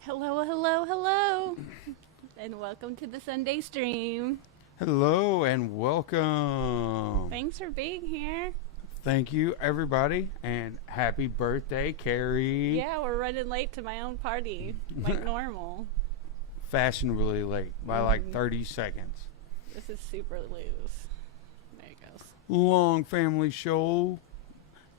Hello, hello, hello, and welcome to the Sunday stream. Hello and welcome. Thanks for being here. Thank you, everybody, and happy birthday, Carrie. Yeah, we're running late to my own party, like normal. Fashionably late by like 30 seconds. This is super loose. There it goes. Long family show.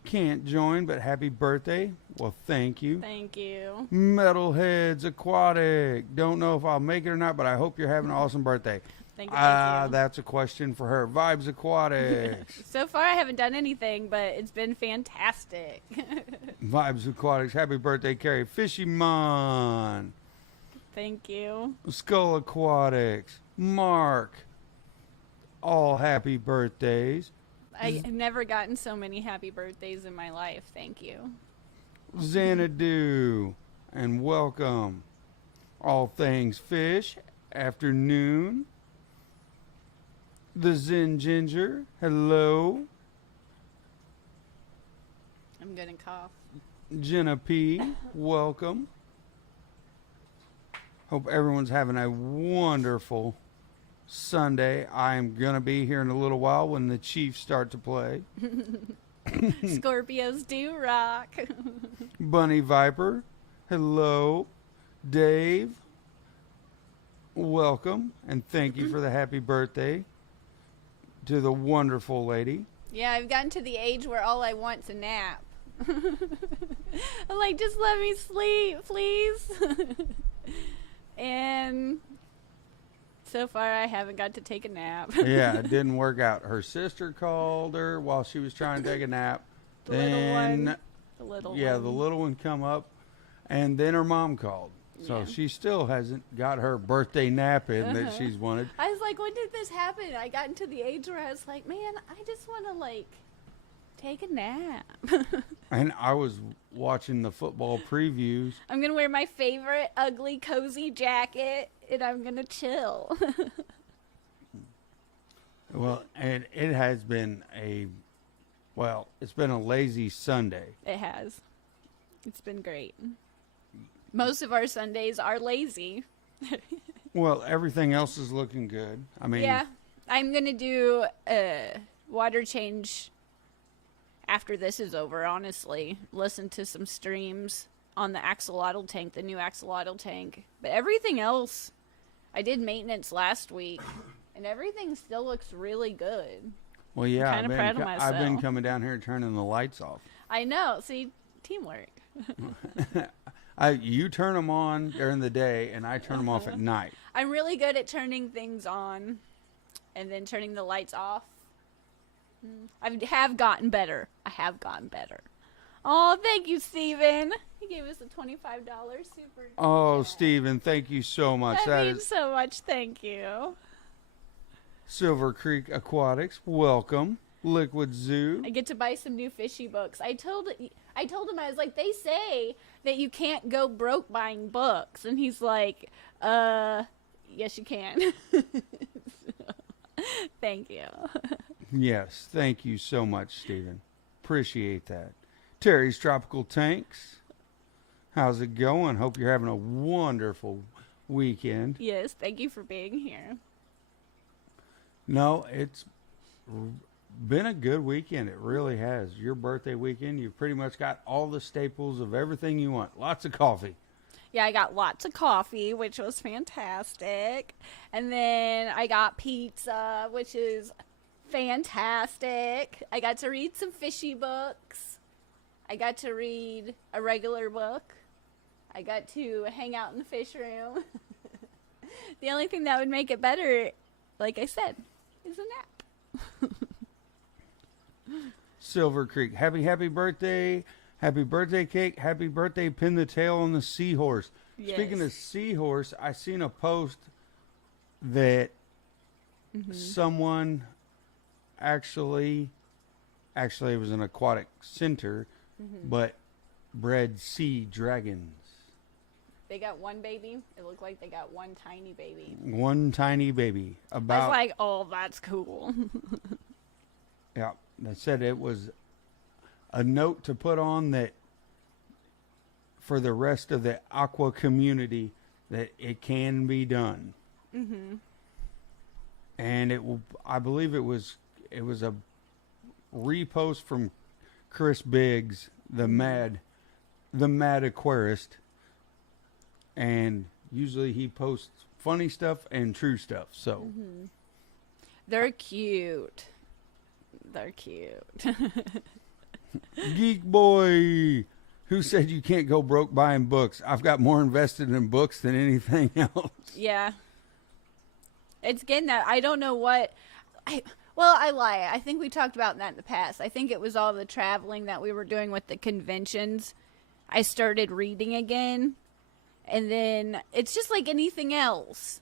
Can't join, but happy birthday. Well, thank you. Thank you. Metalheads Aquatic. Don't know if I'll make it or not, but I hope you're having an awesome birthday. Thank you. Thank you. That's a question for her. Vibes Aquatics. So far, I haven't done anything, but it's been fantastic. Vibes Aquatics. Happy birthday, Carrie. Fishy Mon. Thank you. Skull Aquatics. Mark. All happy birthdays. I've never gotten so many happy birthdays in my life. Thank you. Xanadu. And welcome. All Things Fish. Afternoon. The Zen Ginger. Hello. I'm gonna cough. Jenna P. Welcome. Hope everyone's having a wonderful Sunday. I'm going to be here in a little while when the Chiefs start to play. Scorpios do rock. Bunny Viper. Hello. Dave. Welcome. And thank you for the happy birthday to the wonderful lady. Yeah, I've gotten to the age where all I want's a nap. I'm like, just let me sleep, please. And so far, I haven't got to take a nap. Yeah, it didn't work out. Her sister called her while she was trying to take a nap. The little one. The little Yeah, one. the little one come up, and then her mom called. So Yeah. she still hasn't got her birthday nap in that she's wanted. I was like, when did this happen? I got into the age where I was like, man, I just want to, like, take a nap. And I was watching the football previews. I'm going to wear my favorite ugly, cozy jacket, and I'm going to chill. Well, and it has been it's been a lazy Sunday. It has. It's been great. Most of our Sundays are lazy. Well, everything else is looking good. I mean, Yeah, I'm going to do a water change after this is over, honestly. Listen to some streams on the axolotl tank, the new axolotl tank. But everything else, I did maintenance last week, and everything still looks really good. well, yeah, kinda proud of I've been myself. coming down here and turning the lights off. I know. See, teamwork. You turn them on during the day, and I turn them off at night. I'm really good at turning things on and then turning the lights off. I have gotten better. I have gotten better. Oh, thank you, Steven. He gave us a $25 super. Oh, chat. Steven, thank you so much. That means so much. Thank you. Silver Creek Aquatics, welcome. Liquid Zoo. I get to buy some new fishy books. I told him, I was like, they say that you can't go broke buying books. And he's like, yes, you can. Thank you. Yes, thank you so much, Steven. Appreciate that. Terry's Tropical Tanks. How's it going? Hope you're having a wonderful weekend. Yes, thank you for being here. No, it's been a good weekend. It really has. Your birthday weekend, you've pretty much got all the staples of everything you want. Lots of coffee. Yeah, I got lots of coffee, which was fantastic. And then I got pizza, which is fantastic. I got to read some fishy books. I got to read a regular book. I got to hang out in the fish room. The only thing that would make it better, like I said, is a nap. Silver Creek. Happy birthday. Happy birthday cake. Happy birthday. Pin the tail on the seahorse. Yes. Speaking of seahorse, I seen a post that someone actually it was an aquatic center, but bred sea dragons. They got one baby. It looked like they got one tiny baby. One tiny baby. I was About like, oh, that's cool. yeah, they said it was a note to put on that for the rest of the aqua community that it can be done. Mm-hmm. And I believe it was a repost from Chris Biggs, the mad aquarist, and usually he posts funny stuff and true stuff. So They're cute. They're cute. Geek Boy, who said you can't go broke buying books? I've got more invested in books than anything else. Yeah. It's getting that. I don't know what. Well, I lie. I think we talked about that in the past. I think it was all the traveling that we were doing with the conventions. I started reading again. And then it's just like anything else.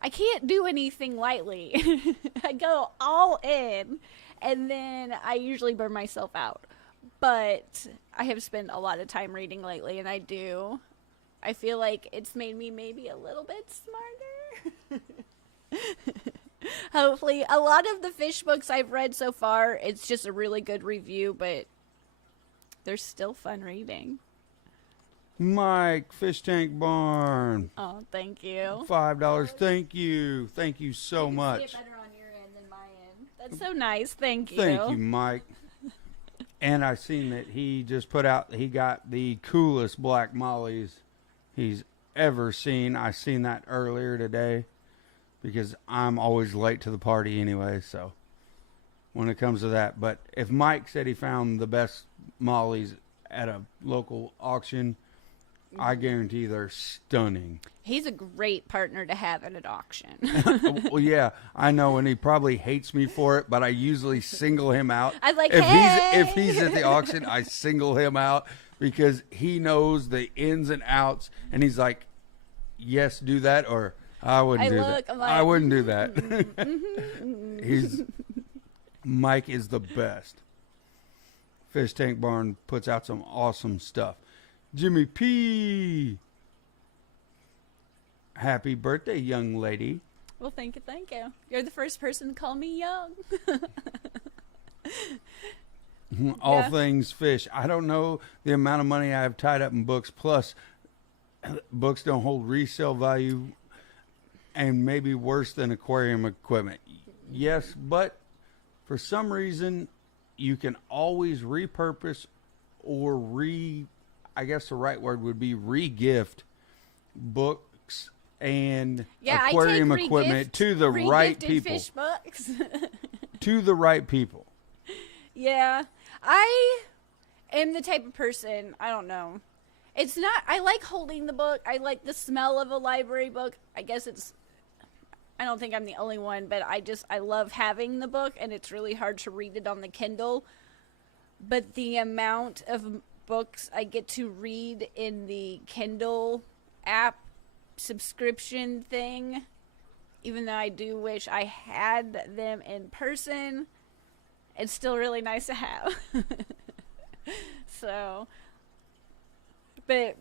I can't do anything lightly. I go all in. And then I usually burn myself out. But I have spent a lot of time reading lately. And I feel like it's made me maybe a little bit smarter. Hopefully. A lot of the fish books I've read so far, it's just a really good review, but they're still fun reading. Mike, Fish Tank Barn. Oh, thank you. $5. Thank you. Thank you so much. See it better on your end than my end. That's so nice. Thank you. Thank you, Mike. And I seen that he just put out, he got the coolest black mollies he's ever seen. I seen that earlier today because I'm always late to the party anyway, so when it comes to that. But if Mike said he found the best mollies at a local auction, I guarantee they're stunning. He's a great partner to have at an auction. Well, yeah, I know, and he probably hates me for it, but I usually single him out. I was like, if he's at the auction, I single him out because he knows the ins and outs, and he's like, yes, do that, or I wouldn't do that. I'm like, I wouldn't do that. Mike is the best. Fish Tank Barn puts out some awesome stuff. Jimmy P. Happy birthday, young lady. Well, thank you, thank you. You're the first person to call me young. All Yeah. things fish. I don't know the amount of money I have tied up in books. Plus, books don't hold resale value and maybe worse than aquarium equipment. Yes, but for some reason, you can always repurpose or I guess the right word would be re-gift books and aquarium I take equipment to the right re-gifted people. Fish books. To the right people. Yeah, I am the type of person, I don't know. It's not, I like holding the book. I like the smell of a library book. I don't think I'm the only one, but I love having the book, and it's really hard to read it on the Kindle. But the amount of books I get to read in the Kindle app subscription thing, even though I do wish I had them in person, it's still really nice to have. So, but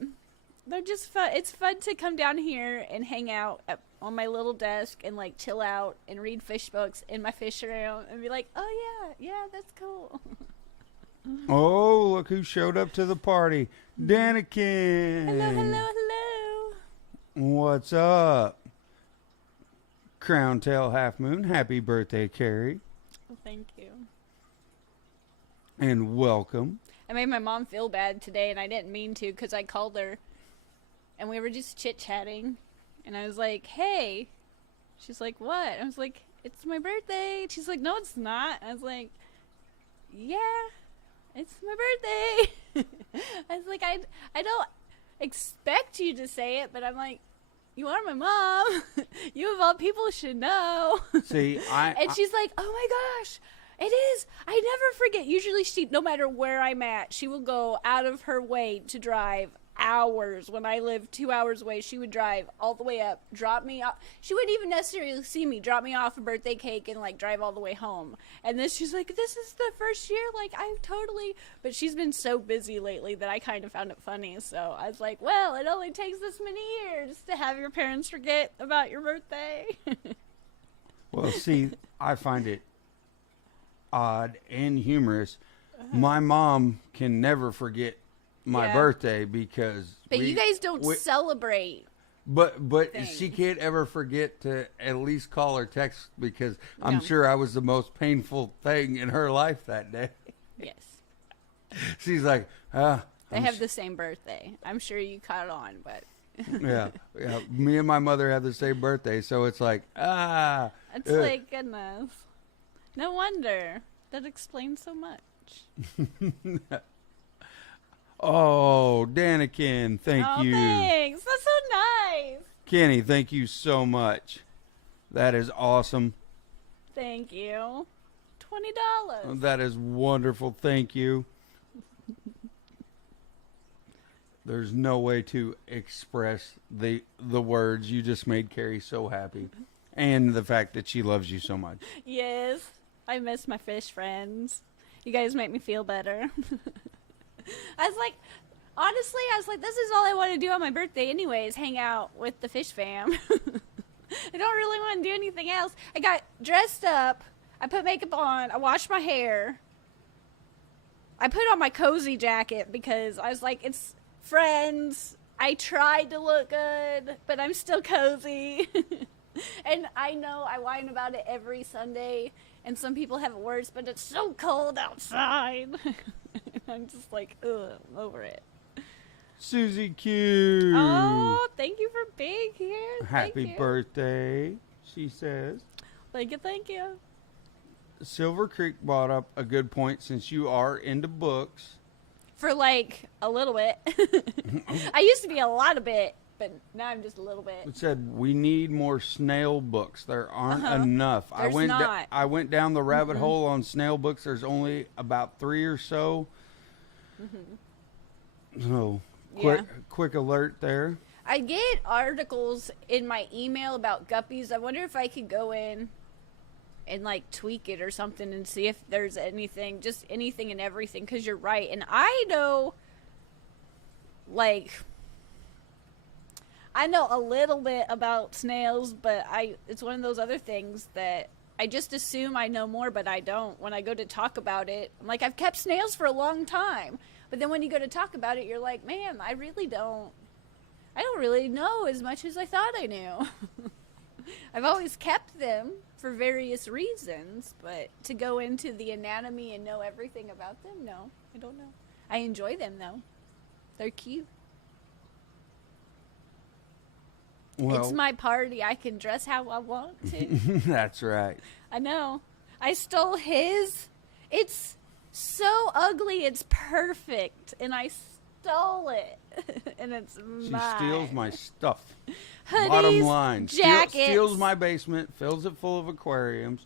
they're just fun. It's fun to come down here and hang out on my little desk and like chill out and read fish books in my fish room and be like, oh yeah, that's cool. Oh, look who showed up to the party. Danikin. Hello. What's up? Crown Tail Half Moon. Happy birthday, Carrie. Well, thank you. And welcome. I made my mom feel bad today, and I didn't mean to because I called her, and we were just chit-chatting, and I was like, hey. She's like, what? I was like, it's my birthday. She's like, no, it's not. I was like, yeah, it's my birthday. I was like, I don't expect you to say it, but I'm like, you are my mom. You of all people should know. See, And she's like, oh my gosh, it is. I never forget. Usually no matter where I'm at, she will go out of her way to drive hours. When I lived 2 hours away, she would drive all the way up, drop me off. She wouldn't even necessarily see me, drop me off a birthday cake and like drive all the way home. And then she's like, this is the first year, like I totally, but she's been so busy lately that I kind of found it funny. So I was like, well, it only takes this many years to have your parents forget about your birthday. well, see, I find it odd and humorous. My mom can never forget my Yeah. birthday because. But you guys don't we- celebrate. But she things. can't ever forget to at least call or text because I'm No. sure I was the most painful thing in her life that day. Yes. She's like, They have the same birthday. I'm sure you caught on, but yeah. Me and my mother have the same birthday, so it's like, it's like, goodness. No wonder. That explains so much. Oh, Danikin, thank Oh, you. thanks. That's so nice. Kenny, thank you so much. That is awesome. Thank you. $20. That is wonderful. Thank you. There's no way to express the words. You just made Carrie so happy. And the fact that she loves you so much. Yes. I miss my fish friends. You guys make me feel better. I was like, honestly, this is all I want to do on my birthday anyways, hang out with the fish fam. I don't really want to do anything else. I got dressed up. I put makeup on. I washed my hair. I put on my cozy jacket because I was like, it's friends. I tried to look good, but I'm still cozy. And I know I whine about it every Sunday, and some people have it worse, but it's so cold outside. I'm just like, ugh, I'm over it. Susie Q. Oh, thank you for being here. Happy Thank you. birthday, she says. Thank you, thank you. Silver Creek brought up a good point since you are into books. For like a little bit. I used to be a lot of bit, but now I'm just a little bit. It said we need more snail books. There aren't enough. There's not. I went down the rabbit hole on snail books. There's only about 3 or so. So, quick alert there. I get articles in my email about guppies. I wonder if I could go in and like tweak it or something and see if there's anything, just anything and everything, because you're right. And I know, like, I know a little bit about snails, but it's one of those other things that I just assume I know more, but I don't. When I go to talk about it, I'm like, I've kept snails for a long time. But then when you go to talk about it, you're like, man, I don't really know as much as I thought I knew. I've always kept them for various reasons, but to go into the anatomy and know everything about them, no, I don't know. I enjoy them though. They're cute. Well, It's my party. I can dress how I want to. that's right. I know. I stole his. It's so ugly. It's perfect. And I stole it. And it's She mine. steals my stuff. Hoodies, Bottom line. jackets. Steals my basement, fills it full of aquariums,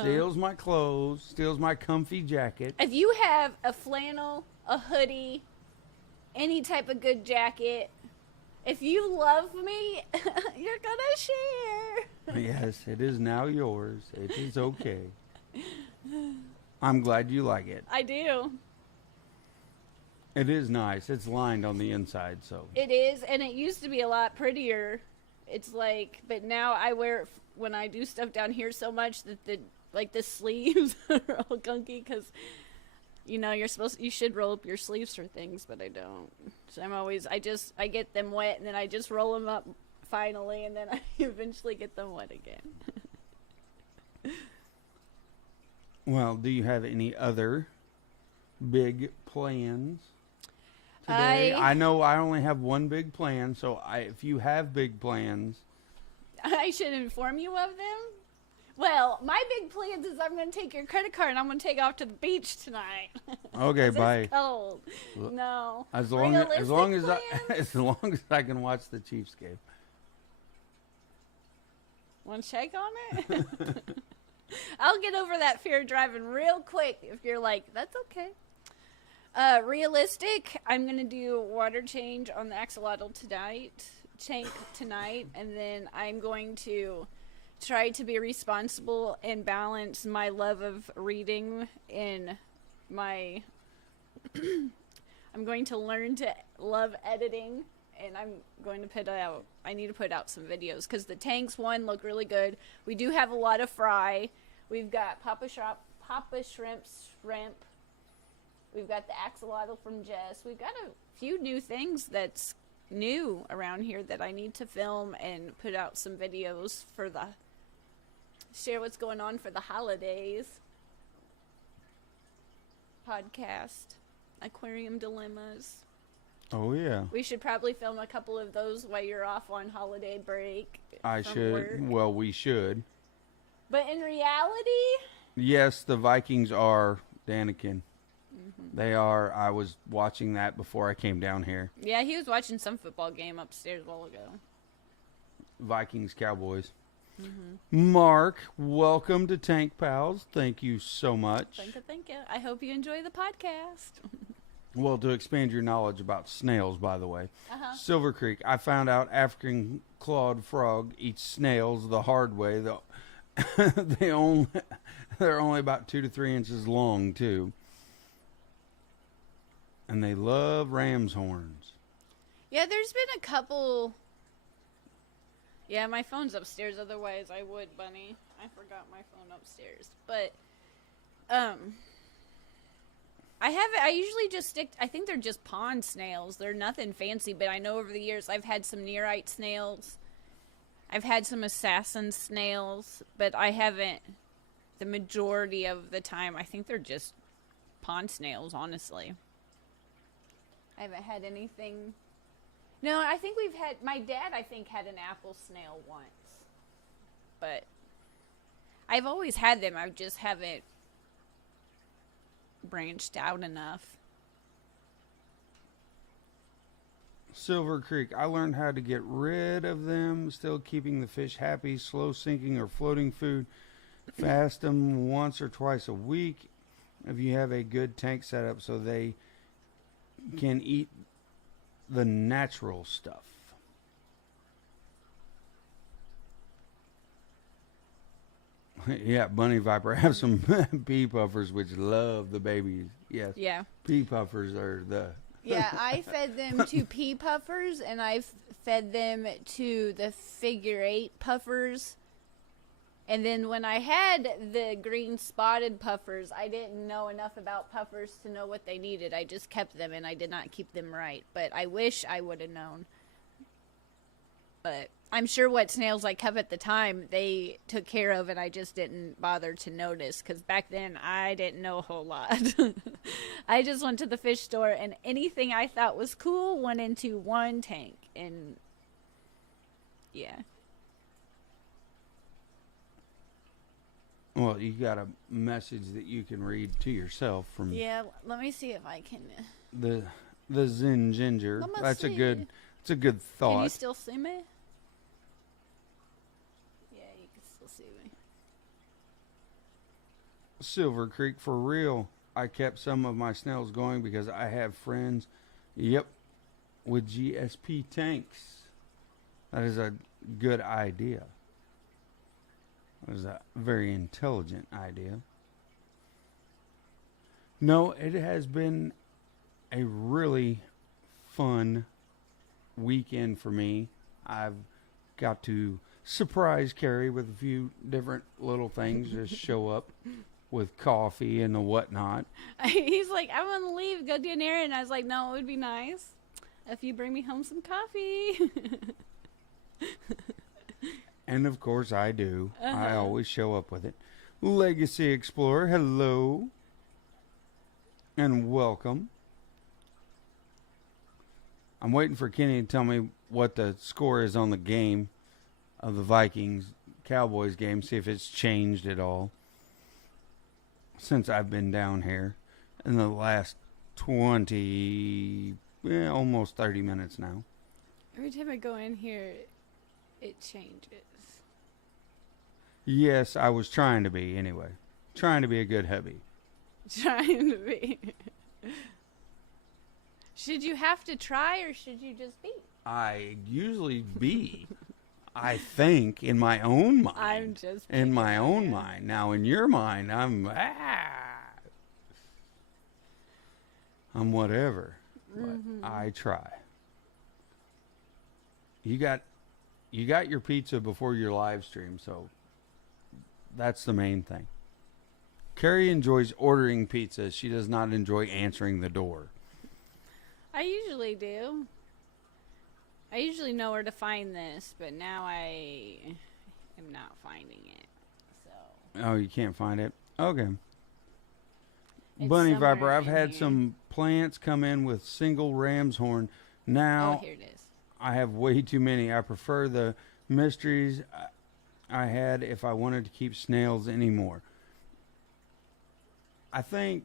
steals my clothes, steals my comfy jacket. If you have a flannel, a hoodie, any type of good jacket, if you love me, you're gonna share. Yes, it is now yours. It is okay. I'm glad you like it. I do. It is nice. It's lined on the inside, so. It is, and it used to be a lot prettier. It's like, but now I wear it when I do stuff down here so much that the sleeves are all gunky because, you know, you should roll up your sleeves for things, but I don't. So I get them wet and then I just roll them up finally, and then I eventually get them wet again. Well, do you have any other big plans today? I know I only have one big plan, so if you have big plans. I should inform you of them. Well, my big plans is I'm going to take your credit card and I'm going to take off to the beach tonight. Okay, 'Cause bye. It's cold. No. As long as Realistic as long as I can watch the Chiefs game. Want to check on it? I'll get over that fear of driving real quick if you're like, that's okay. Realistic, I'm going to do water change on the axolotl tank tonight, and then I'm going to try to be responsible and balance my love of reading in my I'm going to learn to love editing, and I'm going to I need to put out some videos because the tanks look really good. We do have a lot of fry. We've got Papa Shrimp, We've got the axolotl from Jess. We've got a few new things that's new around here that I need to film and put out some videos for share what's going on for the holidays podcast. Aquarium Dilemmas. Oh, yeah. We should probably film a couple of those while you're off on holiday break. I from should. work. Well, we should. But in reality, Yes, the Vikings are Daniken. They are. I was watching that before I came down here. yeah, he was watching some football game upstairs a while ago. Vikings, Cowboys. Mark, welcome to Tank Pals. Thank you so much. Thank you. I hope you enjoy the podcast. Well, to expand your knowledge about snails, by the way, Uh-huh. Silver Creek, I found out African clawed frog eats snails the hard way. They're only about 2 to 3 inches long, too. And they love ram's horns. Yeah, there's been a couple. Yeah, my phone's upstairs. Otherwise, I would, Bunny. I forgot my phone upstairs. But, I usually just stick. I think they're just pond snails. They're nothing fancy. But I know over the years I've had some nearite snails. I've had some assassin snails, but I haven't. The majority of the time, I think they're just pond snails. Honestly, I haven't had anything. No, I think we've had. My dad, I think, had an apple snail once, but I've always had them. I just haven't branched out enough. Silver Creek, I learned how to get rid of them, still keeping the fish happy, slow sinking or floating food. Fast them once or twice a week if you have a good tank setup so they can eat the natural stuff. Yeah, Bunny Viper. Have some pea puffers which love the babies. Yes. Yeah. Pea puffers are the... Yeah, I fed them to pea puffers, and I've fed them to the figure 8 puffers. And then when I had the green spotted puffers, I didn't know enough about puffers to know what they needed. I just kept them, and I did not keep them right. But I wish I would have known. But I'm sure what snails I kept at the time, they took care of, and I just didn't bother to notice. Because back then, I didn't know a whole lot. I just went to the fish store, and anything I thought was cool went into one tank. And, yeah. Well, you got a message that you can read to yourself from Yeah, let me see if I can... the Zen Ginger. Let me That's a see. good Can you thought. still see me? Yeah, you can still see me. Silver Creek, for real. I kept some of my snails going because I have friends, yep, with GSP tanks. That is a good idea. That is a very intelligent idea. No, it has been a really fun weekend for me. I've got to surprise Carrie with a few different little things, just show up with coffee and the whatnot. He's like, I want to leave, go do an errand. I was like, no, it would be nice if you bring me home some coffee. And of course I do. I Uh-huh. always show up with it. Legacy Explorer, hello. And welcome. I'm waiting for Kenny to tell me what the score is on the game of the Vikings Cowboys game, see if it's changed at all since I've been down here in the last 20, almost 30 minutes now. Every time I go in here, it changes. Yes, I was trying to be anyway. Trying to be a good hubby. Trying to be. Should you have to try or should you just be? I usually be, I think, in my own mind. I'm just in my picking on own you. mind. Now, in your mind, I'm whatever. But I try. You got your pizza before your live stream, so that's the main thing. Carrie enjoys ordering pizza. She does not enjoy answering the door. I usually do. I usually know where to find this, but now I am not finding it. So Oh, you can't find it? Okay. it's Bunny Viper, somewhere I've in had here. some plants come in with single ram's horn. Oh, Now here it is. I have way too many. I prefer the mysteries I had if I wanted to keep snails anymore. I think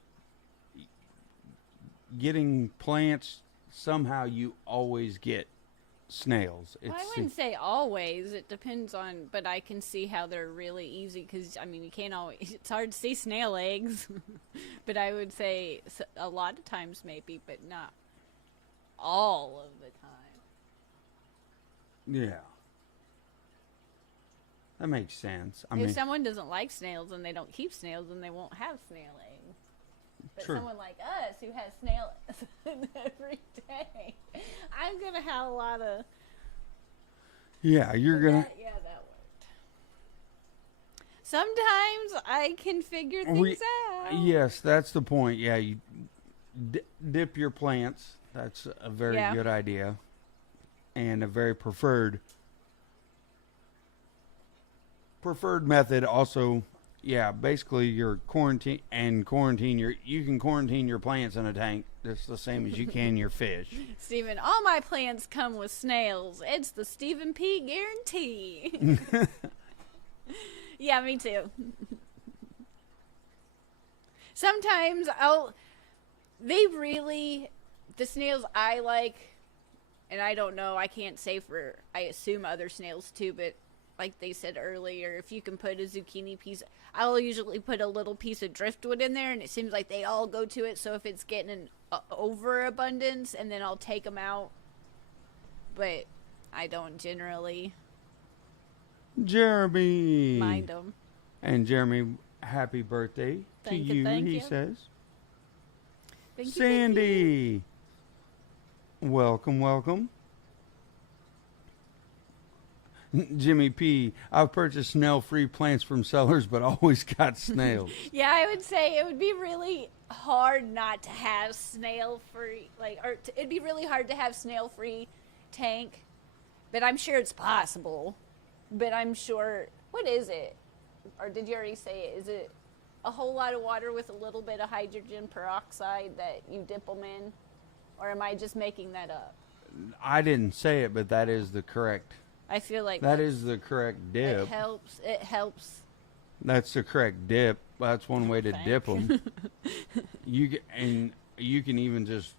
getting plants, somehow you always get snails. Well, I It's wouldn't say always. It depends on, but I can see how they're really easy because, I mean, you can't always, it's hard to see snail eggs. But I would say a lot of times maybe, but not all of the time. yeah. That makes sense. I If mean, someone doesn't like snails and they don't keep snails, then they won't have snail eggs. But True. someone like us who has snail eggs every day, I'm going to have a lot of... yeah, you're going to. Yeah, that worked. Sometimes I can figure things out. Yes, that's the point. Yeah, you dip your plants. That's a very Yeah. good idea, and a very preferred method. Also, yeah, basically your quarantine you can quarantine your plants in a tank just the same as you can your fish. Stephen, all my plants come with snails. It's the Stephen P. guarantee. Yeah, me too. Sometimes the snails I like, and I don't know, I can't say for, I assume other snails too, but like they said earlier, if you can put a zucchini piece, I'll usually put a little piece of driftwood in there, and it seems like they all go to it, so if it's getting an overabundance, and then I'll take them out, but I don't generally Jeremy. mind them. And Jeremy, happy birthday Thank to you, you, thank he you. says. Thank you, Sandy. Welcome, welcome. Jimmy P. I've purchased snail-free plants from sellers, but always got snails. Yeah, I would say it would be really hard not to have snail-free, it'd be really hard to have snail-free tank, but I'm sure it's possible. But I'm sure, what is it? Or did you already say it? Is it a whole lot of water with a little bit of hydrogen peroxide that you dip them in? Or am I just making that up? I didn't say it, but that is the correct. I feel like That is the correct it dip. helps. It helps. That's the correct dip. That's one way to Thanks. dip them. You can even just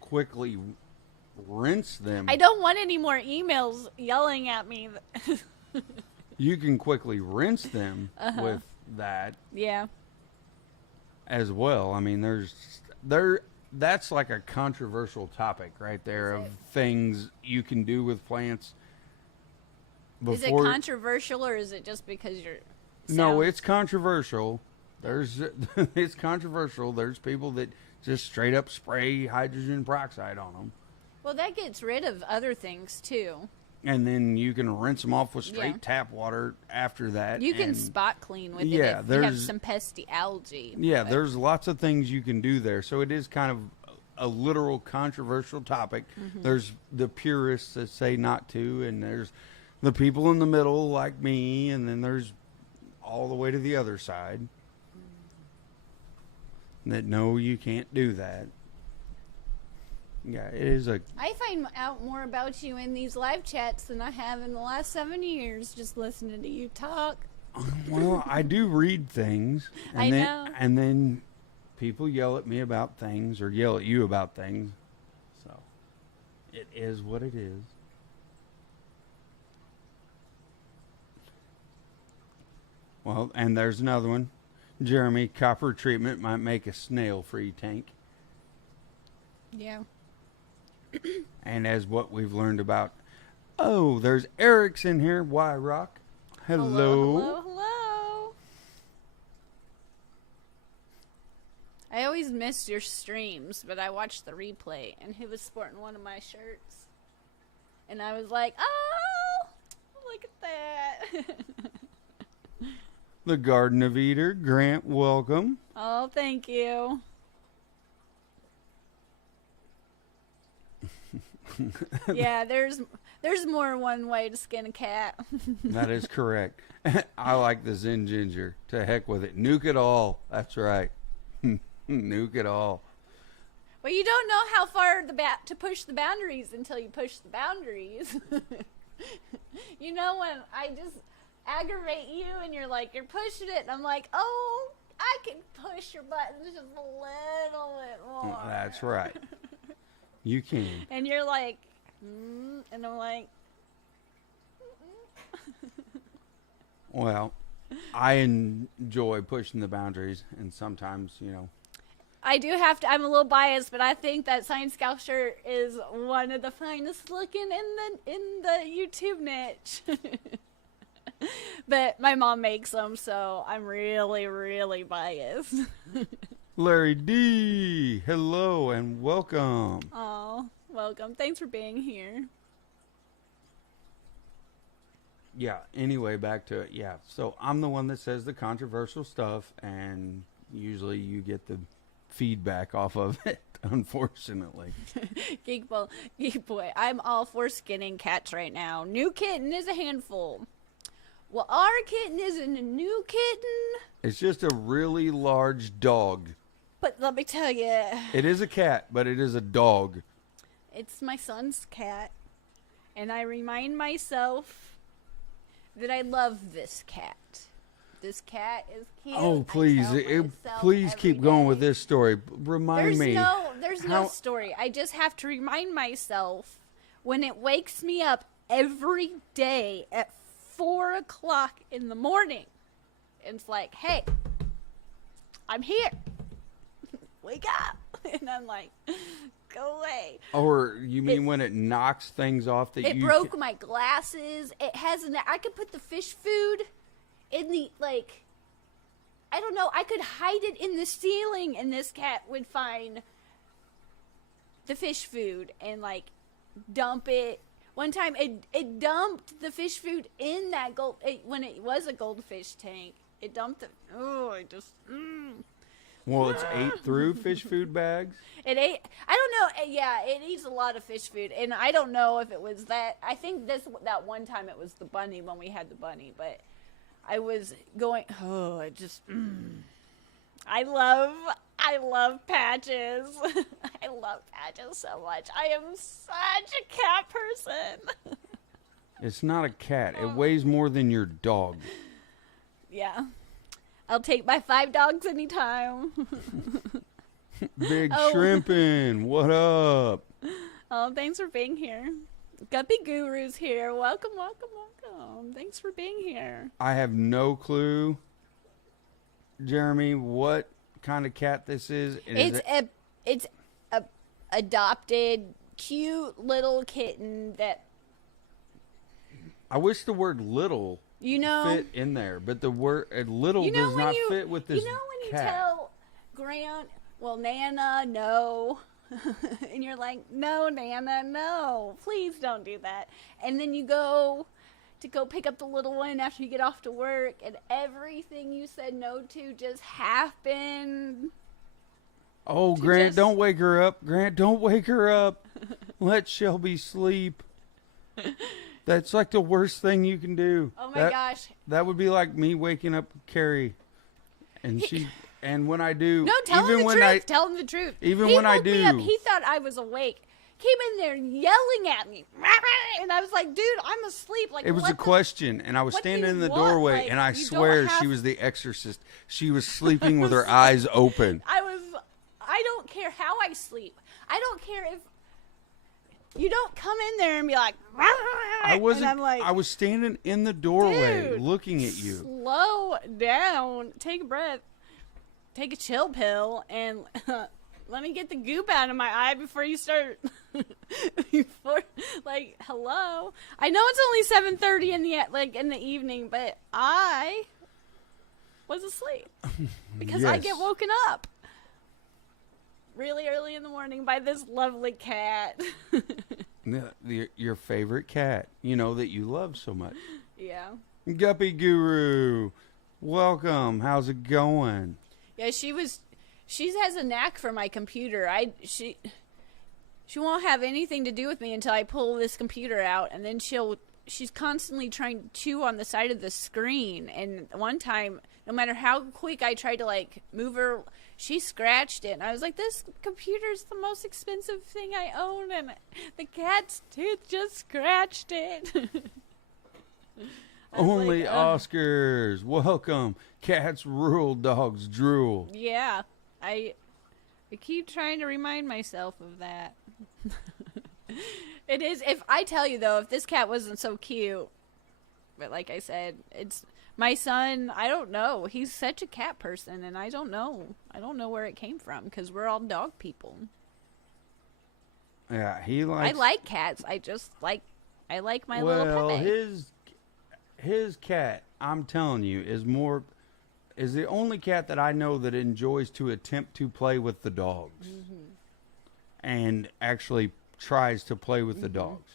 quickly rinse them. I don't want any more emails yelling at me. You can quickly rinse them with that Yeah. as well. I mean, that's like a controversial topic right there Is of it? things you can do with plants. Is it controversial or is it just because you're... No, it's controversial. It's controversial. There's people that just straight up spray hydrogen peroxide on them. Well, that gets rid of other things, too. And then you can rinse them off with straight Yeah. tap water after that. You can and- spot clean with Yeah, it if you have there's- some pesky algae. Yeah, but- there's lots of things you can do there. So it is kind of a literal controversial topic. Mm-hmm. There's the purists that say not to, and there's the people in the middle like me, and then there's all the way to the other side that no, you can't do that. Yeah, it is a I find out more about you in these live chats than I have in the last 7 years just listening to you talk. well, I do read things, and I then know. and then people yell at me about things or yell at you about things. So it is what it is. Well, and there's another one. Jeremy, copper treatment might make a snail-free tank. Yeah. And as what we've learned about, oh, there's Eric's in here. Why, Rock? Hello. Hello, hello. I always miss your streams, but I watched the replay, and he was sporting one of my shirts. And I was like, oh, look at that. The Garden of Eater, Grant, welcome. Oh, thank you. Yeah, there's more one way to skin a cat. That is correct. I like the Zen Ginger. To heck with it. Nuke it all. That's right. Nuke it all. Well, you don't know how far to push the boundaries until you push the boundaries. You know, when I just aggravate you and you're like, you're pushing it, and I'm like, oh, I can push your buttons just a little bit more. That's right. You can. And you're like, and I'm like, Well, I enjoy pushing the boundaries, and sometimes, you know. I do have to. I'm a little biased, but I think that Science Scout shirt is one of the finest looking in the YouTube niche. But my mom makes them, so I'm really, really biased. Larry D, hello and welcome. Oh, welcome. Thanks for being here. Yeah, anyway, back to it. Yeah, so I'm the one that says the controversial stuff, and usually you get the feedback off of it, unfortunately. Geek boy, I'm all for skinning cats right now. New kitten is a handful. Well, our kitten isn't a new kitten, It's just a really large dog. but let me tell you, It is a cat, but it is a dog. it's my son's cat, and I remind myself that I love this cat. This cat is cute. Oh, I please, tell myself please every keep going day. with this story. Remind me. There's how- no story. I just have to remind myself when it wakes me up every day at 4:00 in the morning. It's like, hey, I'm here. Wake up. And I'm like, go away. Or you mean when it knocks things off that It you broke my glasses. It has I could put the fish food in the, like, I don't know, I could hide it in the ceiling and this cat would find the fish food and, like, dump it. One time it dumped the fish food in that when it was a goldfish tank. It dumped it. Oh, I just, Well, it's ate through fish food bags. It ate. I don't know. Yeah, it eats a lot of fish food, and I don't know if it was that. I think that one time it was the bunny when we had the bunny, but I was going. Oh, I just. I love Patches. I love Patches so much. I am such a cat person. It's not a cat. It weighs more than your dog. Yeah, I'll take my 5 dogs anytime. Big Oh. Shrimpin', what up? Oh, thanks for being here. Guppy Guru's here. Welcome, welcome, welcome. Thanks for being here. I have no clue, Jeremy, what kind of cat this is. And is It's a adopted cute little kitten that I wish the word little you know fit in there, but the word little you know does when not you fit with this you know when you cat. tell Grant, well, Nana, no. And you're like, no, Nana, no, please don't do that. And then you go pick up the little one after you get off to work, and everything you said no to just happened. Oh, to Grant, just- don't wake her up. Grant, don't wake her up. Let Shelby sleep. That's like the worst thing you can do. Oh my gosh. That would be like me waking up Carrie, and and when I do, No, tell even him the when truth. Tell him the truth. even He when I woke me up, do- he thought I was awake. Came in there yelling at me, and I was like, "Dude, I'm asleep." Like, it was what a question, and I was what do standing you in the want? doorway, Like, and I you don't swear have- she was the exorcist. She was sleeping with her eyes open. I don't care how I sleep. I don't care if you don't come in there and be like, I wasn't. And I'm like, I was standing in the doorway, dude, looking at you. slow down. Take a breath. Take a chill pill and let me get the goop out of my eye before you start. Like, hello. I know it's only 7:30 in the evening, but I was asleep because I Yes. get woken up really early in the morning by this lovely cat. Your favorite cat, you know, that you love so much. Yeah. Guppy Guru, Welcome. How's it going? Yeah, she has a knack for my computer. She won't have anything to do with me until I pull this computer out, and then she's constantly trying to chew on the side of the screen. And one time, no matter how quick I tried to like move her, she scratched it. And I was like, this computer's the most expensive thing I own, and the cat's tooth just scratched it. I was Only like, Oscars. Welcome. Cats rule, dogs drool. Yeah, I keep trying to remind myself of that. It is. If I tell you though, if this cat wasn't so cute, but like I said, it's my son. I don't know. He's such a cat person, and I don't know. I don't know where it came from because we're all dog people. Yeah, he likes. I like cats. I like my little Pepe. His cat, I'm telling you, is the only cat that I know that enjoys to attempt to play with the dogs, and actually tries to play with the dogs,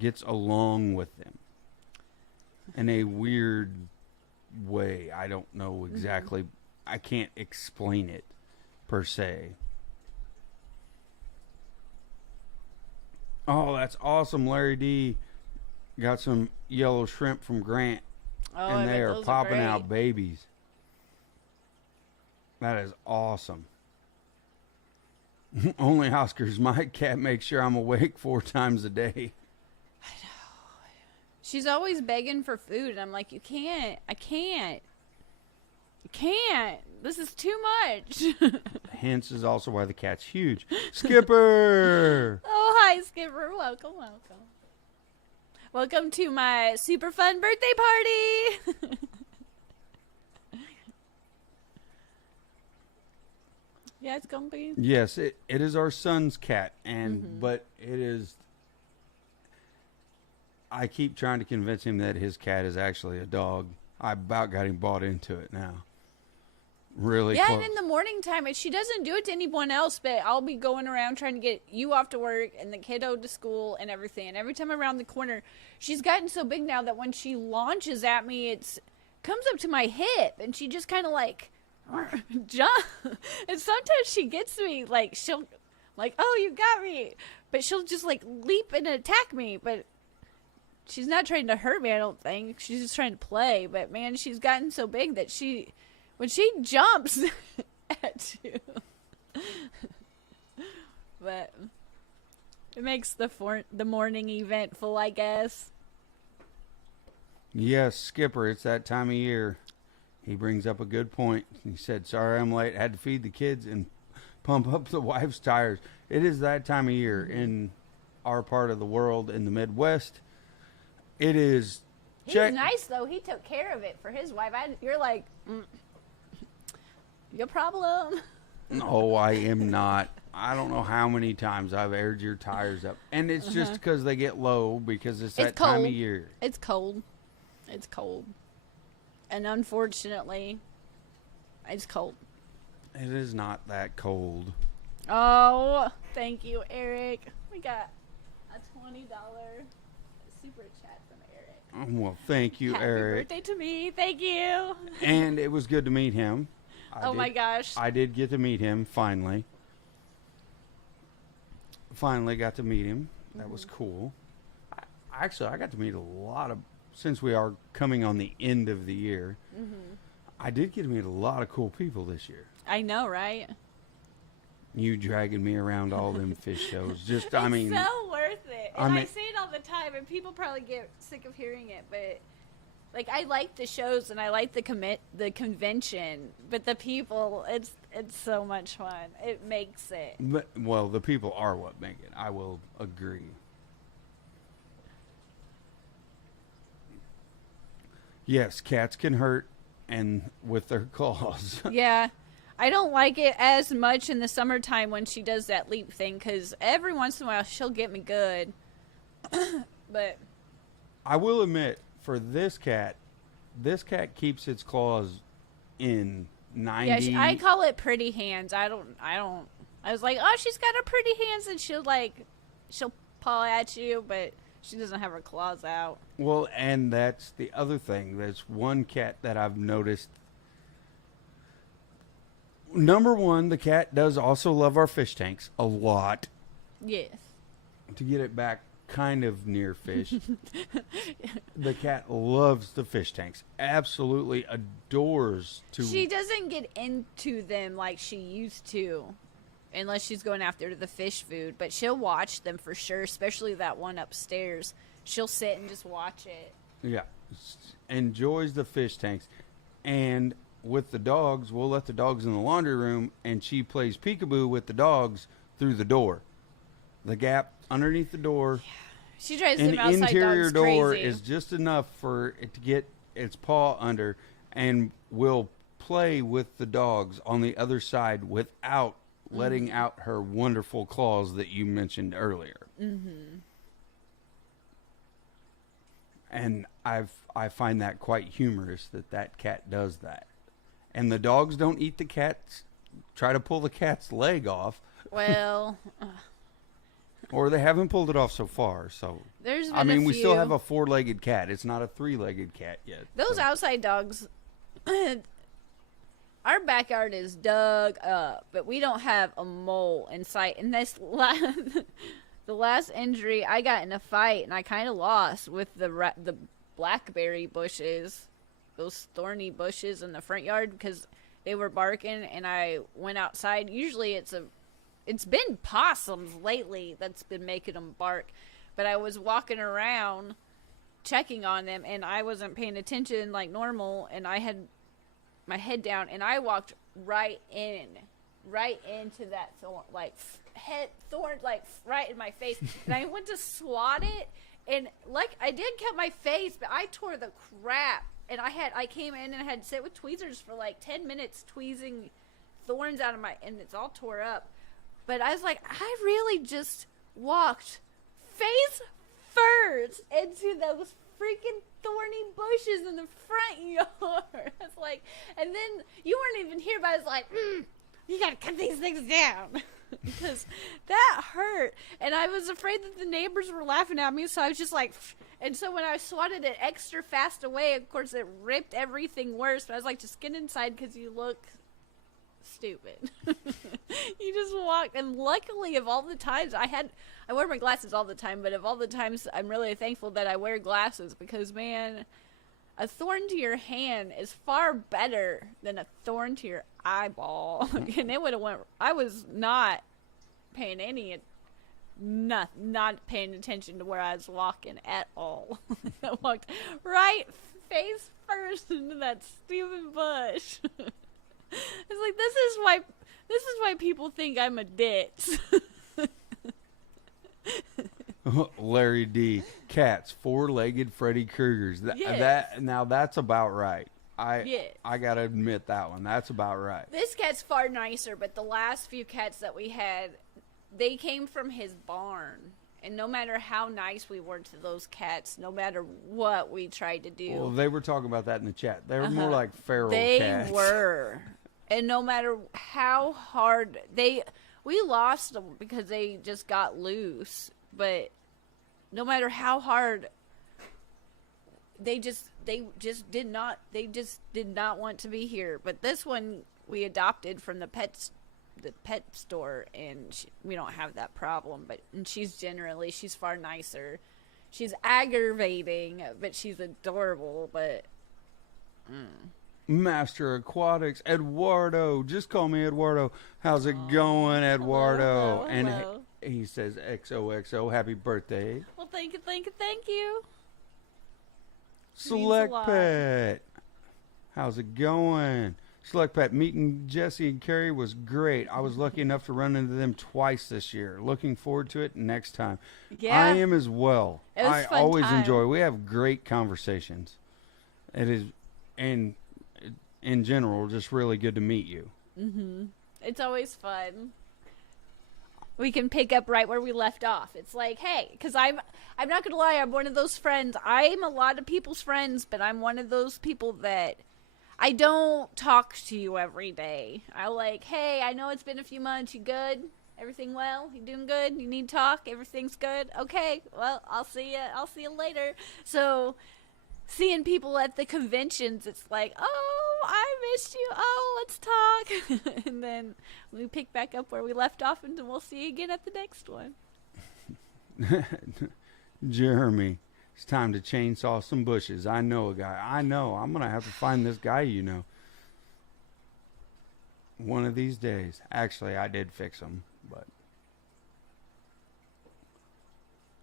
gets along with them in a weird way. I don't know exactly. I can't explain it per se. Oh, that's awesome. Larry D got some yellow shrimp from Grant, Oh, and I they bet are those popping great. out babies. That is awesome. Only Oscars. My cat makes sure I'm awake 4 times a day. She's always begging for food, and I'm like, you can't. I can't. You can't. This is too much. Hence is also why the cat's huge. Skipper! Oh, hi, Skipper. Welcome, welcome. Welcome to my super fun birthday party. Yeah, it's gonna be. Yes, it is our son's cat, and but it is. I keep trying to convince him that his cat is actually a dog. I about got him bought into it now. Really Yeah, close. and in the morning time, and she doesn't do it to anyone else, but I'll be going around trying to get you off to work and the kiddo to school and everything. And every time around the corner, she's gotten so big now that when she launches at me, it's comes up to my hip, and she just kind of like jump. And sometimes she gets me, like she'll like, oh, you got me, but she'll just like leap and attack me, but. She's not trying to hurt me, I don't think. She's just trying to play. But, man, she's gotten so big that when she jumps at you. But it makes the morning eventful, I guess. Yes, Skipper, it's that time of year. He brings up a good point. He said, sorry I'm late. Had to feed the kids and pump up the wife's tires. It is that time of year in our part of the world, in the Midwest. It is. He's nice, though. He took care of it for his wife. You're like, your problem. No, I am not. I don't know how many times I've aired your tires up. And it's just because they get low because it's that time of year. It's cold. It's cold. And unfortunately, it's cold. It is not that cold. Oh, thank you, Eric. We got a $20 super chat from Eric. Oh, well, thank you, Happy Eric. birthday to me. Thank you. And it was good to meet him. My gosh. I did get to meet him finally. Finally got to meet him. That was cool. I got to meet a lot of, since we are coming on the end of the year, I did get to meet a lot of cool people this year. I know, right? You dragging me around all them fish shows. Just, It's I mean, so worth it. And I say it all the time, and people probably get sick of hearing it, but like I like the shows and I like the convention, but the people, it's so much fun. It makes it. but, well, the people are what make it. I will agree. Yes, cats can hurt, and with their claws. Yeah. I don't like it as much in the summertime when she does that leap thing, because every once in a while she'll get me good. But I will admit, for this cat keeps its claws in 90. yeah, I call it pretty hands. I was like, oh, she's got her pretty hands, and she'll paw at you, but She doesn't have her claws out. Well, and that's the other thing. There's one cat that I've noticed. Number one, the cat does also love our fish tanks a lot. Yes. To get it back kind of near fish, the cat loves the fish tanks. Absolutely adores to. She doesn't get into them like she used to, unless she's going after the fish food. But she'll watch them for sure, especially that one upstairs. She'll sit and just watch it. Yeah, enjoys the fish tanks. And with the dogs, we'll let the dogs in the laundry room, and she plays peekaboo with the dogs through the door. The gap underneath the door. She drives An them outside interior dogs door crazy. is just enough for it to get its paw under, and will play with the dogs on the other side without letting out her wonderful claws that you mentioned earlier. Mm-hmm. And I find that quite humorous that cat does that. And the dogs don't eat the cat's, try to pull the cat's leg off, Well, or they haven't pulled it off so far. So there's been I mean, a we still few. have a 4-legged cat. It's not a 3-legged cat yet. Those so. outside dogs, our backyard is dug up, but we don't have a mole in sight. And this the last injury, I got in a fight, and I kind of lost with the blackberry bushes, those thorny bushes in the front yard, because they were barking, and I went outside. Usually it's been possums lately that's been making them bark, but I was walking around checking on them, and I wasn't paying attention like normal, and I had my head down, and I walked right into that thorn, right in my face, and I went to swat it, and like I did cut my face, but I tore the crap, and I came in and had to sit with tweezers for like 10 minutes tweezing thorns out of and it's all tore up. But I was like, I really just walked face first into those freaking thorny bushes in the front yard. I was like, and then you weren't even here, but I was like, you gotta cut these things down. Because that hurt. And I was afraid that the neighbors were laughing at me, so I was just like, and so when I swatted it extra fast away, of course it ripped everything worse. But I was like, just get inside because you look stupid. You just walked, and luckily of all the times I wear my glasses all the time, but of all the times I'm really thankful that I wear glasses, because man, a thorn to your hand is far better than a thorn to your eyeball. And it would have went, I was not paying not paying attention to where I was walking at all. I walked right face first into that stupid bush. It's like, this is why people think I'm a ditz. Larry D. Cats, 4-legged Freddy Kruegers. Yes. Now that's about right. Yes. I gotta admit that one. That's about right. This cat's far nicer, but the last few cats that we had, they came from his barn. And no matter how nice we were to those cats, no matter what we tried to do, Well, they were talking about that in the chat. They were more like feral they cats. were. And no matter how hard we lost them because they just got loose. But no matter how hard, they just did not want to be here. But this one we adopted from the pet store, and we don't have that problem. And she's far nicer. She's aggravating, but she's adorable. But Master Aquatics, Eduardo. Just call me Eduardo. How's it going, Eduardo? hello. And he says XOXO, happy birthday. well, thank you. Select lot. Pet. How's it going? Select Pet, meeting Jesse and Carrie was great. I was lucky enough to run into them twice this year. Looking forward to it next time. Yeah. I am as well. It was I a fun always time. enjoy. We have great conversations. It is, and in general, just really good to meet you. It's always fun. We can pick up right where we left off. It's like, hey, because I'm not gonna lie, I'm one of those friends. I'm a lot of people's friends, but I'm one of those people that I don't talk to you every day. I like, hey, I know it's been a few months. You good? Everything well? You doing good? You need talk? Everything's good? Okay. Well, I'll see you. I'll see you later. So, seeing people at the conventions, it's like, oh, I missed you. Oh, let's talk. And then we pick back up where we left off, and we'll see you again at the next one. Jeremy, it's time to chainsaw some bushes. I know a guy. I know. I'm going to have to find this guy, you know. One of these days. Actually, I did fix him, but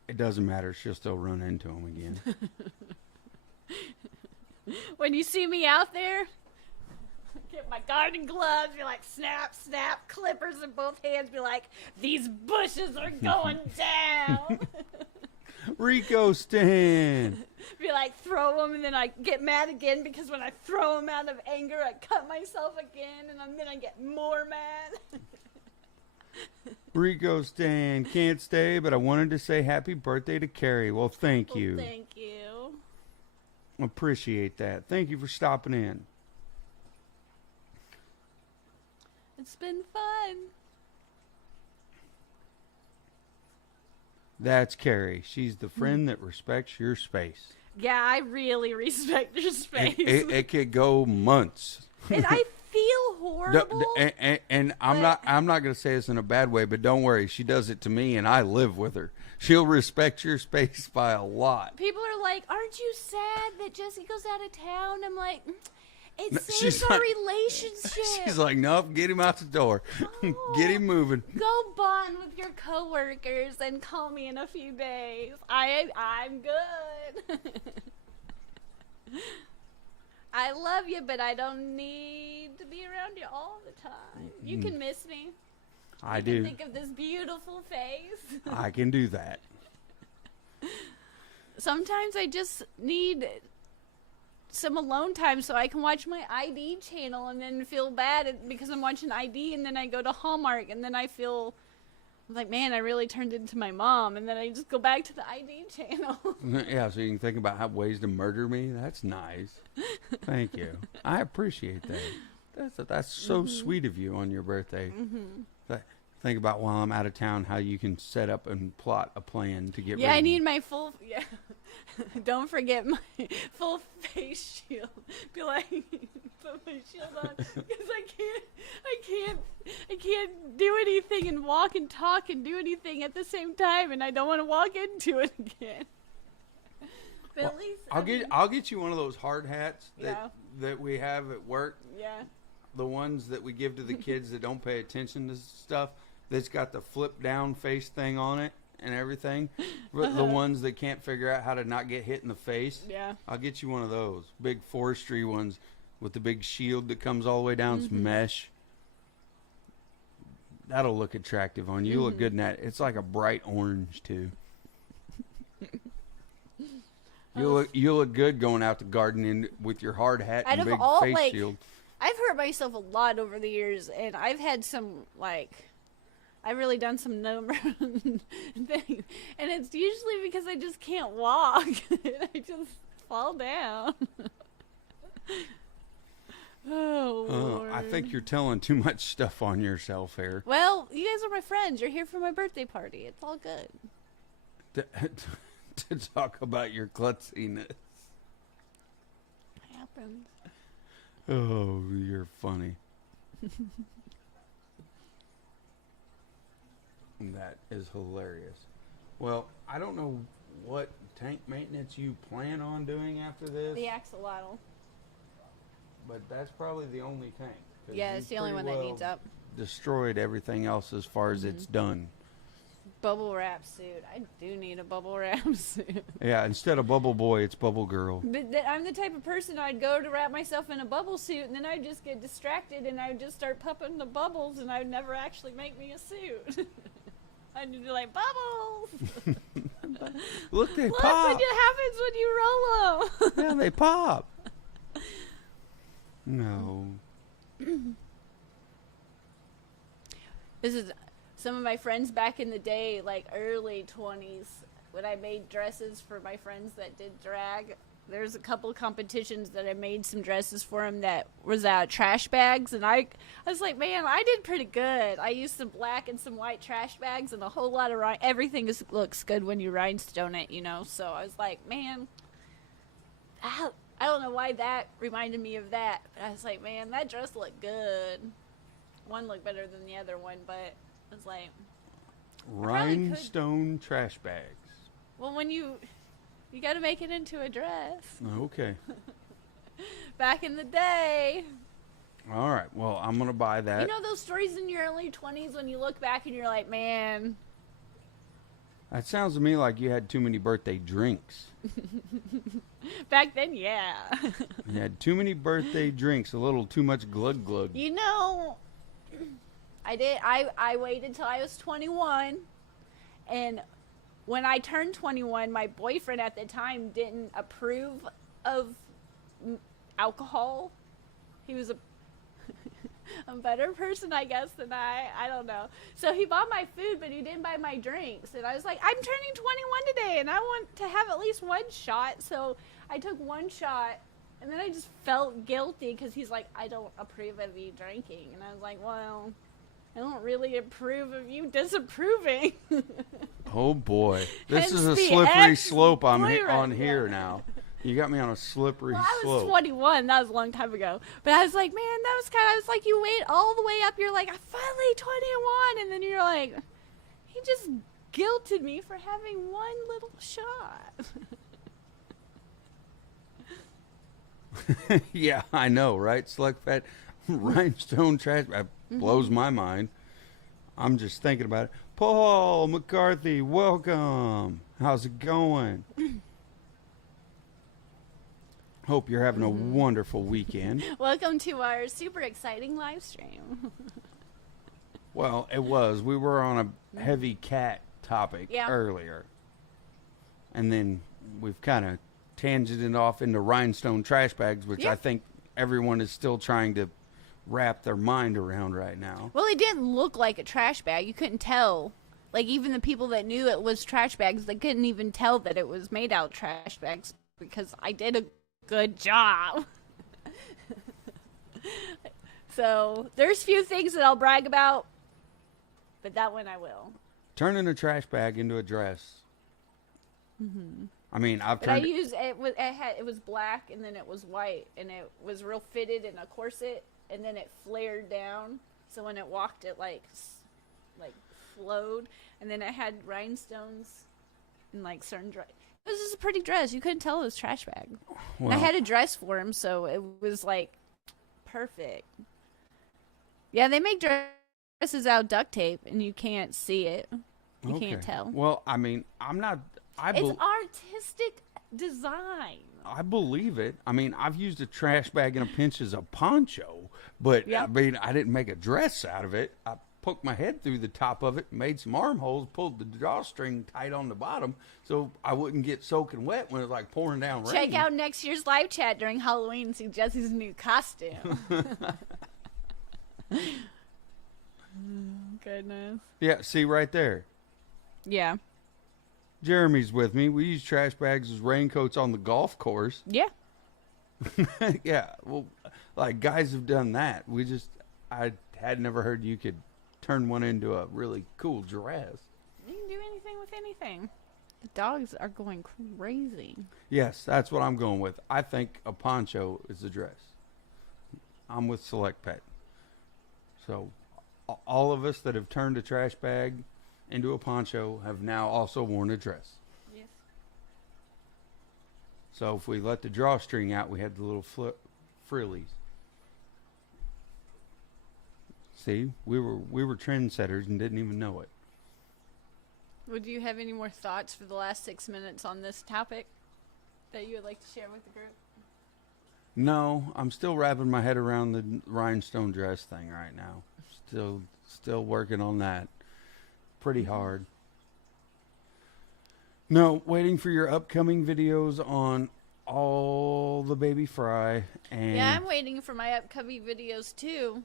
it doesn't matter. She'll still run into him again. When you see me out there, get my gardening gloves, be like, snap, snap, clippers in both hands, be like, these bushes are going down. Rico stand. Be like, throw them, and then I get mad again because when I throw them out of anger, I cut myself again, and then I get more mad. Rico stand. Can't stay, but I wanted to say happy birthday to Carrie. Well, thank you. Well, thank you. Appreciate that. Thank you for stopping in. It's been fun. That's Carrie. She's the friend that respects your space. Yeah, I really respect your space. It could go months. And I feel horrible. And I'm not going to say this in a bad way, but don't worry. She does it to me, and I live with her. She'll respect your space by a lot. People are like, aren't you sad that Jesse goes out of town? I'm like, it She's saves our like- relationship. She's like, nope, get him out the door. Get him moving. Go bond with your coworkers and call me in a few days. I'm good. I love you, but I don't need to be around you all the time. You can miss me. I You do. can think of this beautiful face. I can do that. Sometimes I just need some alone time so I can watch my ID channel and then feel bad because I'm watching ID, and then I go to Hallmark and then I feel like, man, I really turned into my mom, and then I just go back to the ID channel. Yeah, so you can think about ways to murder me. That's nice. Thank you. I appreciate that. That's so sweet of you on your birthday. Think about while I'm out of town how you can set up and plot a plan to get Yeah, rid I of me. need my full. Yeah, don't forget my full face shield. Be like, put my shield on because I can't do anything and walk and talk and do anything at the same time, and I don't want to walk into it again. But Well, at least I'll get you one of those hard hats Yeah. that we have at work. Yeah. The ones that we give to the kids that don't pay attention to stuff. That's got the flip down face thing on it and everything. But the ones that can't figure out how to not get hit in the face. Yeah. I'll get you one of those big forestry ones with the big shield that comes all the way down. It's mesh. That'll look attractive on you. You look good in that. It's like a bright orange too. You look good going out to gardening with your hard hat Out and of big all, face like, shield. I've hurt myself a lot over the years, and I've had some, like, I've really done some number things, and it's usually because I just can't walk. I just fall down. Oh, Lord. I think you're telling too much stuff on yourself here. Well, you guys are my friends. You're here for my birthday party. It's all good. To talk about your klutziness. It happens. Oh, you're funny. That is hilarious. Well, I don't know what tank maintenance you plan on doing after this, The axolotl. but that's probably the only tank. 'cause Yeah, you it's the only one pretty that well needs up. Destroyed everything else as far as it's done. Bubble wrap suit. I do need a bubble wrap suit. Yeah, instead of Bubble Boy, it's Bubble Girl. But I'm the type of person I'd go to wrap myself in a bubble suit, and then I'd just get distracted, and I'd just start popping the bubbles, and I'd never actually make me a suit. I'd be like, bubbles! Look, they Look pop. what happens when you roll them! Yeah, they pop. No. This is some of my friends back in the day, like early 20s, when I made dresses for my friends that did drag. there's a couple of competitions that I made some dresses for him that was out of trash bags, and I was like, man, I did pretty good. I used some black and some white trash bags and a whole lot of everything looks good when you rhinestone it, you know. So I was like, man, I don't know why that reminded me of that, but I was like, man, that dress looked good. One looked better than the other one, but I was like, Rhinestone trash bags. well, when you got to make it into a dress. Okay. Back in the day. All right. Well, I'm going to buy that. You know those stories in your early 20s when you look back and you're like, man. That sounds to me like you had too many birthday drinks. Back then, yeah. You had too many birthday drinks, a little too much glug glug. You know, I waited till I was 21, and when I turned 21, my boyfriend at the time didn't approve of alcohol. He was a better person, I guess, than I don't know. So he bought my food, but he didn't buy my drinks. And I was like, I'm turning 21 today, and I want to have at least one shot. So I took one shot, and then I just felt guilty because he's like, I don't approve of you drinking. And I was like, well, I don't really approve of you disapproving. Oh boy, this Hence is a the slippery slope I'm ex-boyfriend. on here now. You got me on a slippery Well, I was slope. 21. That was a long time ago. But I was like, man, I was like, you wait all the way up. You're like, I'm finally 21. And then you're like, he just guilted me for having one little shot. Yeah, I know, right? Select fat rhinestone trash. That blows my mind. I'm just thinking about it. Paul McCarthy, welcome. How's it going? Hope you're having a wonderful weekend. Welcome to our super exciting live stream. Well, it was. We were on a heavy cat topic Yeah. earlier. And then we've kind of tangented off into rhinestone trash bags, which Yeah. I think everyone is still trying to wrap their mind around right now. Well, it didn't look like a trash bag. You couldn't tell. Like, even the people that knew it was trash bags, they couldn't even tell that it was made out of trash bags because I did a good job. So, there's few things that I'll brag about, but that one I will. Turning a trash bag into a dress. I mean, I've But I turned used it was black and then it was white and it was real fitted in a corset and then it flared down. So when it walked, it like flowed, and then it had rhinestones and like certain dress. It was just a pretty dress. You couldn't tell it was trash bag. And I well, had a dress for him, so it was like perfect. Yeah, they make dresses out of duct tape, and you can't see it. You can't tell. Well, I mean, I'm not. It's artistic design. I believe it. I mean, I've used a trash bag in a pinch as a poncho, but Yeah. I mean, I didn't make a dress out of it. I poked my head through the top of it, made some armholes, pulled the drawstring tight on the bottom so I wouldn't get soaking wet when it was like pouring down rain. Check out next year's live chat during Halloween and see Jesse's new costume. Goodness. Yeah, see right there. Yeah. Jeremy's with me. We use trash bags as raincoats on the golf course. Yeah. Yeah, well, like guys have done that. I had never heard you could turn one into a really cool dress. You can do anything with anything. The dogs are going crazy. Yes, that's what I'm going with. I think a poncho is a dress. I'm with Select Pet. So, all of us that have turned a trash bag into a poncho have now also worn a dress. Yes. So, if we let the drawstring out, we had the little frillies. See, we were trendsetters and didn't even know it. Would you have any more thoughts for the last 6 minutes on this topic that you would like to share with the group? No, I'm still wrapping my head around the rhinestone dress thing right now. Still working on that. Pretty hard. No, waiting for your upcoming videos on all the baby fry and Yeah, I'm waiting for my upcoming videos too.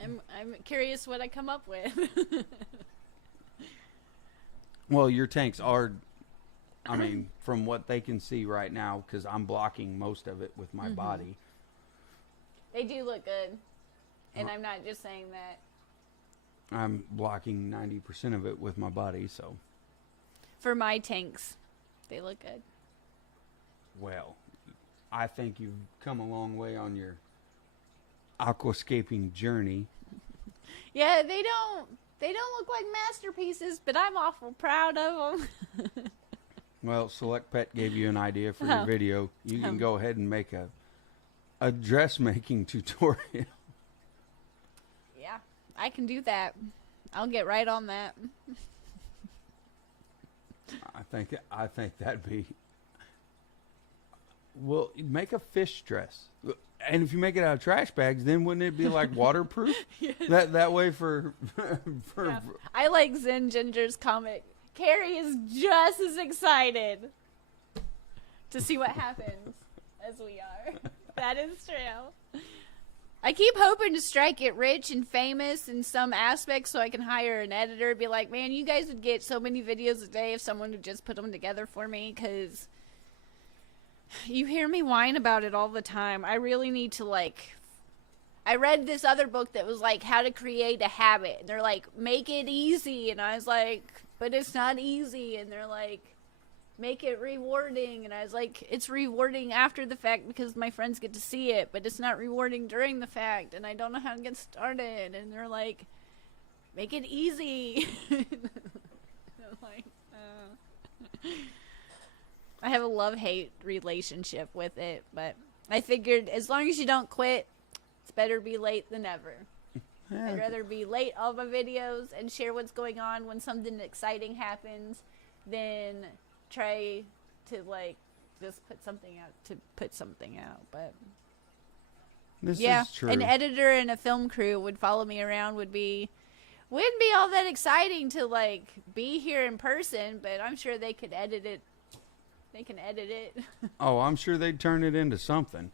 I'm curious what I come up with. well, your tanks are I mean, from what they can see right now, because I'm blocking most of it with my body. They do look good. And I'm not just saying that. I'm blocking 90% of it with my body, so. For my tanks, they look good. Well, I think you've come a long way on your aquascaping journey. Yeah, they don't look like masterpieces, but I'm awful proud of them. Well, Select Pet gave you an idea for your video. You can go ahead and make a dressmaking tutorial. Yeah, I can do that. I'll get right on that. I think that'd be. Well, make a fish dress, and if you make it out of trash bags, then wouldn't it be like waterproof? Yes. That way for Yeah. I like Zen Ginger's comic. Carrie is just as excited to see what happens as we are. That is true. I keep hoping to strike it rich and famous in some aspects so I can hire an editor and be like, man, you guys would get so many videos a day if someone would just put them together for me, because you hear me whine about it all the time. I really need to, like... I read this other book that was like how to create a habit. And they're like, make it easy. And I was like, but it's not easy. And they're like, make it rewarding. And I was like, it's rewarding after the fact because my friends get to see it, but it's not rewarding during the fact. And I don't know how to get started. And they're like, make it easy. I'm like, I have a love-hate relationship with it, but I figured as long as you don't quit, it's better be late than never. Yeah. I'd rather be late on my videos and share what's going on when something exciting happens than try to, like, just put something out. But This yeah, is true. an editor and a film crew would follow me around wouldn't be all that exciting to, like, be here in person, but I'm sure they could edit it. They can edit it. Oh, I'm sure they'd turn it into something.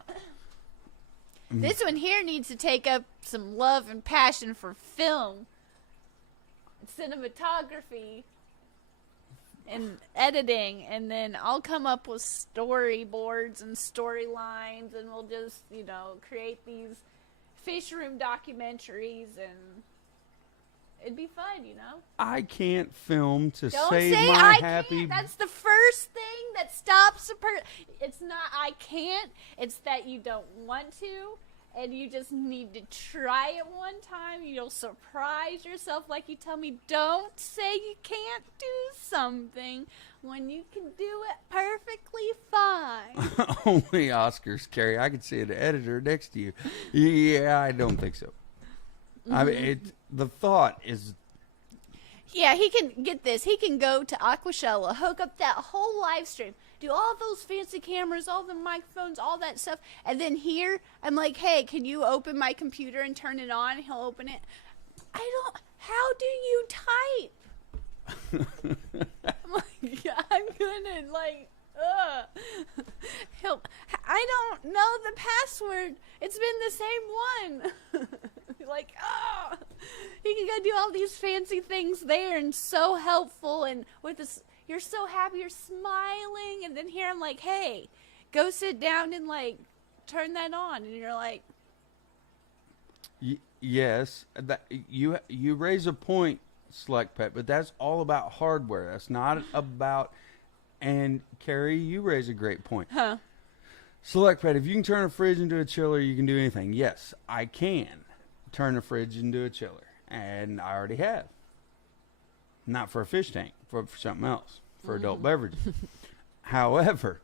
This one here needs to take up some love and passion for film, cinematography, and editing, and then I'll come up with storyboards and storylines, and we'll just, create these fish room documentaries, and it'd be fun, I can't film to Don't save say my I happy. can't. That's the first thing that stops a person. It's not I can't. It's that you don't want to, and you just need to try it one time. You'll surprise yourself. Like you tell me, don't say you can't do something when you can do it perfectly fine. Only Oscars, Carrie. I could see an editor next to you. Yeah, I don't think so. I mean, the thought is. Yeah, he can get this. He can go to Aquashella, hook up that whole live stream, do all those fancy cameras, all the microphones, all that stuff, and then here I'm like, hey, can you open my computer and turn it on? He'll open it. How do you type? I'm like, I'm gonna I don't know the password. It's been the same one. Like, he can go do all these fancy things there and so helpful, and with this, you're so happy, you're smiling, and then here I'm like, hey, go sit down and, like, turn that on, and you're like, Yes, that you raise a point, Select Pet, but that's all about hardware. That's not about. And Carrie, you raise a great point. huh? Select Pet, if you can turn a fridge into a chiller, you can do anything. Yes, I can turn a fridge into a chiller, and I already have. Not for a fish tank, for something else, for adult beverages. However,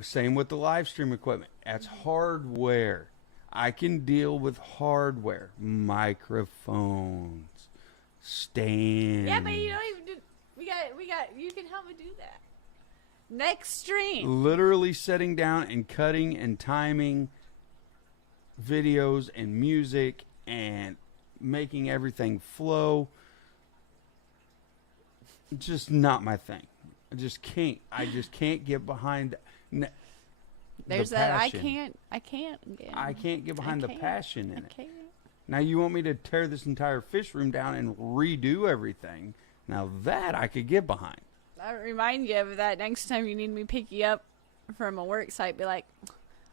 same with the live stream equipment. That's hardware. I can deal with hardware, microphones, stands. Yeah, but you don't even do. We got. You can help me do that. Next stream. Literally sitting down and cutting and timing videos and music and making everything flow. Just not my thing. I just can't get behind. There's the that. passion. I can't. Again. I can't get behind the can't. passion in I it. can't. Now you want me to tear this entire fish room down and redo everything? Now that I could get behind. I'll remind you of that next time you need me to pick you up from a work site. Be like,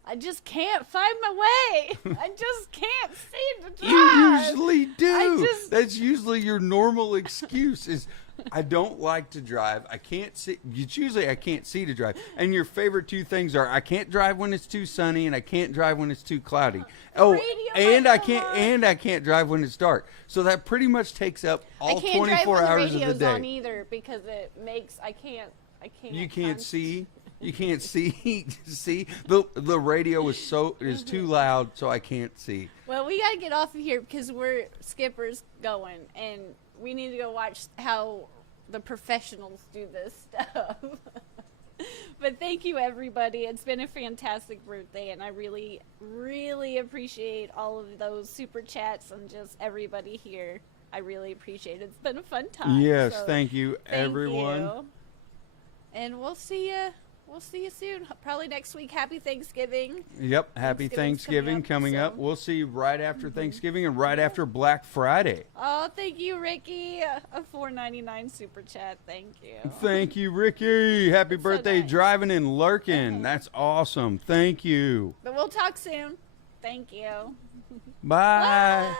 I just can't find my way. I just can't seem to drive. You usually do. just- That's usually your normal excuse is, I don't like to drive. I can't see. It's usually I can't see to drive. And your favorite two things are I can't drive when it's too sunny and I can't drive when it's too cloudy. Oh, radio and might I come on. can't drive when it's dark. So that pretty much takes up all I can't drive 24 when the hours of the radio's day. on either because it makes I can't. You can't see. You can't see. See, the radio is too loud, so I can't see. Well, we gotta get off of here because we're skippers going, and we need to go watch how the professionals do this stuff. But thank you, everybody. It's been a fantastic birthday, and I really, really appreciate all of those super chats and just everybody here. I really appreciate it. It's been a fun time. Yes, so thank you, thank everyone. you. And we'll see you. We'll see you soon. Probably next week. Happy Thanksgiving. Yep, happy Thanksgiving coming up. so- We'll see you right after Thanksgiving and right after Black Friday. Oh, thank you, Ricky. A $4.99 super chat. Thank you. Thank you, Ricky. Happy So birthday, nice. driving and lurking. That's awesome. Thank you. But we'll talk soon. Thank you. Bye. Bye.